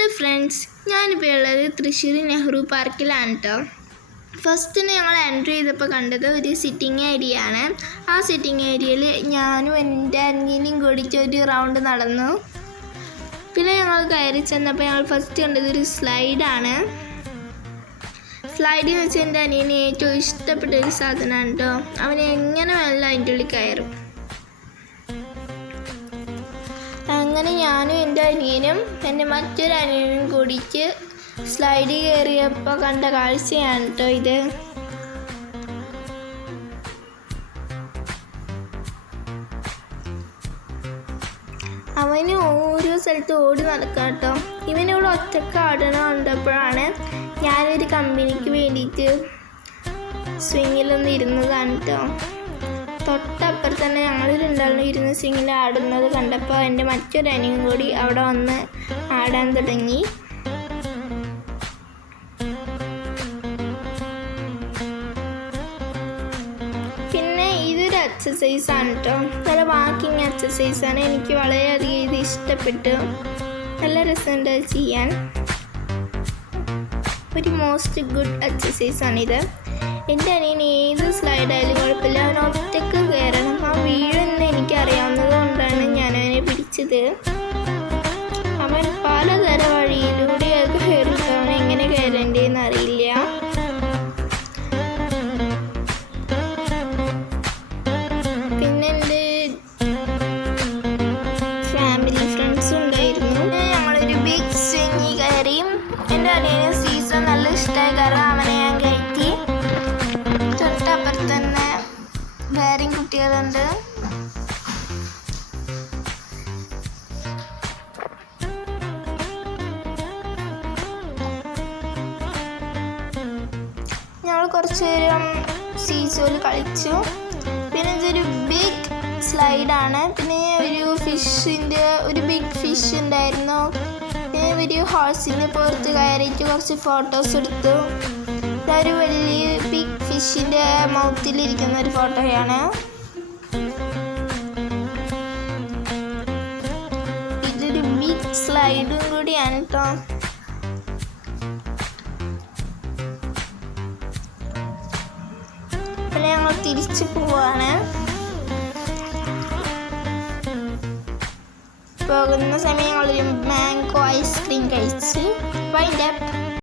Hello friends, ഞാനിപ്പോൾ ഉള്ളത് തൃശ്ശൂർ നെഹ്റു പാർക്കിലാണ് കേട്ടോ. ഫസ്റ്റ് ഞങ്ങൾ എൻട്രി ചെയ്തപ്പോൾ കണ്ടത് ഒരു സിറ്റിംഗ് ഏരിയ ആണ്. ആ സിറ്റിംഗ് ഏരിയയിൽ ഞാനും എൻ്റെ അനിയനും കൂടിയിട്ട് ഒരു റൗണ്ട് നടന്നു. പിന്നെ ഞങ്ങൾ കയറി ചെന്നപ്പോൾ ഞങ്ങൾ ഫസ്റ്റ് കണ്ടത് ഒരു സ്ലൈഡാണ്. സ്ലൈഡ് എന്ന് വെച്ചാൽ എൻ്റെ അനിയന് ഏറ്റവും ഇഷ്ടപ്പെട്ട ഒരു സാധനമാണ് കേട്ടോ. അവന് എങ്ങനെ വേണമെങ്കിലും അതിൻ്റെ ഉള്ളിൽ കയറും. അങ്ങനെ ഞാനും എൻ്റെ അനിയനും എൻ്റെ മറ്റൊരു അനിയനും കൂടിയിട്ട് സ്ലൈഡ് കയറിയപ്പോൾ കണ്ട കാഴ്ചയാണ് കേട്ടോ ഇത്. അവന് ഓരോ സ്ഥലത്ത് ഓടി നടക്കാം കേട്ടോ. ഇവനിവിടെ ഒറ്റക്ക് ആടണം കണ്ടപ്പോഴാണ് ഞാനൊരു കമ്പനിക്ക് വേണ്ടിയിട്ട് സ്വിങ്ങിലൊന്ന് ഇരുന്നതാണ് കേട്ടോ. തൊട്ടപ്പുറത്ത് തന്നെ ഞങ്ങൾ രണ്ടാളും ഇരുന്ന് സ്വിങ്ങിൽ ആടുന്നത് കണ്ടപ്പോൾ എൻ്റെ മറ്റൊരു അനിയനും കൂടി അവിടെ വന്ന് ആടാൻ തുടങ്ങി. പിന്നെ ഇതൊരു എക്സസൈസാണ് കേട്ടോ. നല്ല വാക്കിംഗ് എക്സസൈസാണ്. എനിക്ക് വളരെയധികം ഇത് ഇഷ്ടപ്പെട്ടു. നല്ല രസമുണ്ട് ചെയ്യാൻ. ഒരു മോസ്റ്റ് ഗുഡ് എക്സസൈസാണിത്. എൻ്റെ അനിയൻ ഏത് സ്ലൈഡായാലും കുഴപ്പമില്ല, അവൻ ഒറ്റക്ക് കയറണം. ആ വീഴെന്ന് എനിക്കറിയാവുന്നത് കൊണ്ടാണ് ഞാൻ അവനെ പിടിച്ചത്. അവൻ പലതര വഴിയിലൂടെ അത് കയറിയിട്ട് അവൻ എങ്ങനെ കയറേണ്ടതെന്ന് അറിയില്ല. പിന്നെ എൻ്റെ ഫാമിലി ഫ്രണ്ട്സും ഉണ്ടായിരുന്നു. ഞങ്ങളൊരു ബിഗ് സ്വിങ്ങിൽ കയറി. എൻ്റെ അനിയന് സീസൺ നല്ല ഇഷ്ടമായി, കാരണം അവനെ ഞാൻ കയറ്റി. തൊട്ടപ്പുറത്ത് തന്നെ വേറെയും കുട്ടികളുണ്ട്. ഞങ്ങൾ കുറച്ച് നേരം സീസോയിൽ കളിച്ചു. പിന്നെ ഇതൊരു ബിഗ് സ്ലൈഡാണ്. പിന്നെ ഒരു ബിഗ് ഫിഷ് ഉണ്ടായിരുന്നു. പിന്നെ ഒരു ഹോഴ്സിൻ്റെ പുറത്ത് കയറിയിട്ട് കുറച്ച് ഫോട്ടോസ് എടുത്തു. ഇതൊരു വലിയ ബിഗ് ഫിഷിൻ്റെ മൗത്തിലിരിക്കുന്ന ഒരു ഫോട്ടോയാണ്. ഇതൊരു ബിഗ് സ്ലൈഡും കൂടിയാണ് കേട്ടോ. പിന്നെ ഞങ്ങൾ തിരിച്ചു പോവാണ്. പോകുന്ന സമയം ഞങ്ങളൊരു മാംഗോ ഐസ്ക്രീം കഴിച്ച് വൈൻഡ് അപ്പ്.